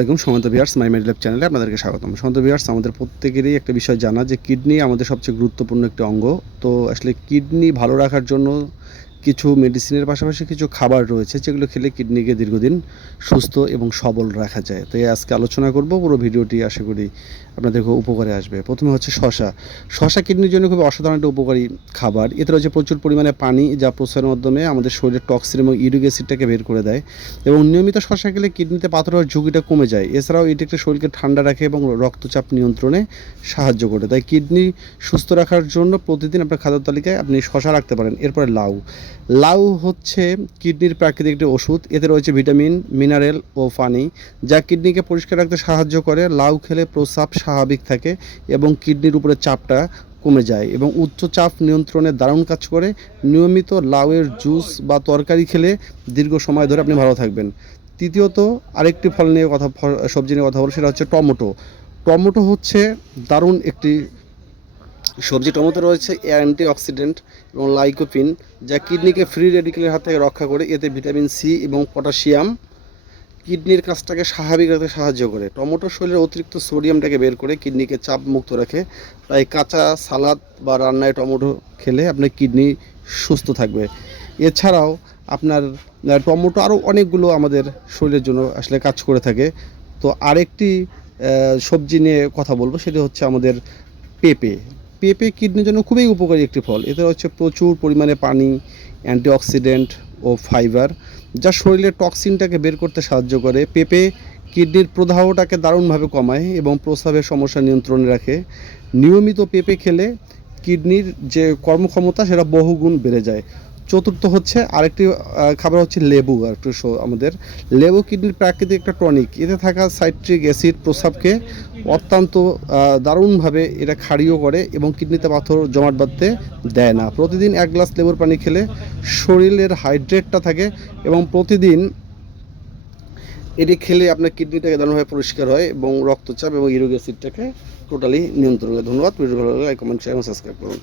আলাইকুম সম্মানিত ভিউয়ার্স, মাই মেডিল্যাব চ্যানেলে আপনাদেরকে স্বাগতম। সম্মানিত ভিউয়ার্স, আমাদের প্রত্যেকেরই একটা বিষয় জানা যে কিডনি আমাদের সবচেয়ে গুরুত্বপূর্ণ একটি অঙ্গ। তো আসলে কিডনি ভালো রাখার জন্য কিছু মেডিসিনের পাশাপাশি কিছু খাবার রয়েছে যেগুলো খেলে কিডনিকে দীর্ঘদিন সুস্থ এবং সবল রাখা যায়। তো আজকে আলোচনা করব, পুরো ভিডিওটি আশা করি আপনাদের খুব উপকারে আসবে। প্রথমে হচ্ছে শশা কিডনির জন্য খুব অসাধারণ একটা উপকারী খাবার। এতে রয়েছে প্রচুর পরিমাণে পানি, যা প্রস্রাবের মাধ্যমে আমাদের শরীরের টক্সিন এবং ইউরিক অ্যাসিডটাকে বের করে দেয় এবং নিয়মিত শশা খেলে কিডনিতে পাথর হওয়ার ঝুঁকিটা কমে যায়। এছাড়াও এটি একটা শরীরকে ঠান্ডা রাখে এবং রক্তচাপ নিয়ন্ত্রণে সাহায্য করে। তাই কিডনি সুস্থ রাখার জন্য প্রতিদিন আপনার খাদ্য তালিকায় আপনি শশা রাখতে পারেন। এরপরে লাউ হচ্ছে কিডনির প্রাকৃতিক একটি ওষুধ। এতে রয়েছে ভিটামিন, মিনারেল ও পানি, যা কিডনিকে পরিষ্কার রাখতে সাহায্য করে। লাউ খেলে প্রস্রাব স্বাভাবিক থাকে এবং কিডনির উপরে চাপটা কমে যায় এবং উচ্চ চাপ নিয়ন্ত্রণে দারুণ কাজ করে। নিয়মিত লাউয়ের জুস বা তরকারি খেলে দীর্ঘ সময় ধরে আপনি ভালো থাকবেন। তৃতীয়ত আরেকটি সবজি নিয়ে কথা বলবো, সেটা হচ্ছে টমেটো হচ্ছে দারুণ একটি সবজি। টমেটো রয়েছে অ্যান্টিঅক্সিডেন্ট এবং লাইকোপিন, যা কিডনিকে ফ্রি রেডিকেলের হাত থেকে রক্ষা করে। এতে ভিটামিন সি এবং পটাশিয়াম কিডনির কাজটাকে স্বাভাবিক রাখতে সাহায্য করে। টমেটো শরীরের অতিরিক্ত সোডিয়ামটাকে বের করে কিডনিকে চাপ মুক্ত রাখে। তাই কাঁচা সালাদ বা রান্নায় টমেটো খেলে আপনার কিডনি সুস্থ থাকবে। এছাড়াও আপনার টমেটো আরও অনেকগুলো আমাদের শরীরের জন্য আসলে কাজ করে থাকে। তো আরেকটি সবজি নিয়ে কথা বলবো, সেটা হচ্ছে আমাদের পেঁপে কিডনির জন্য খুবই উপকারী একটি ফল। এতে হচ্ছে প্রচুর পরিমাণে পানি, অ্যান্টিঅক্সিডেন্ট ও ফাইবার, যা শরীরের টক্সিনটাকে বের করতে সাহায্য করে। পেঁপে কিডনির প্রদাহটাকে দারুণভাবে কমায় এবং প্রস্রাবের সমস্যা নিয়ন্ত্রণে রাখে। নিয়মিত পেঁপে খেলে কিডনির যে কর্মক্ষমতা সেটা বহুগুণ বেড়ে যায়। চতুর্থ হচ্ছে আরেকটি খাবার হচ্ছে লেবু। আমাদের লেবু কিডনির প্রাকৃতিক একটা টনিক। এতে থাকা সাইট্রিক অ্যাসিড প্রস্রাবকে অত্যন্ত দারুণভাবে এটা ক্ষারীয় করে এবং কিডনিতে পাথর জমাট বাঁধতে দেয় না। প্রতিদিন 1 গ্লাস লেবুর পানি খেলে শরীরের হাইড্রেটটা থাকে এবং প্রতিদিন এটি খেলে আপনার কিডনিটাকে দারুণভাবে পরিষ্কার হয় এবং রক্তচাপ এবং ইউরিক অ্যাসিডটাকে টোটালি নিয়ন্ত্রণ করে। ধন্যবাদ। ভিডিও ভালো লাগলে লাইক, কমেন্ট, শেয়ার এবং সাবস্ক্রাইব করুন।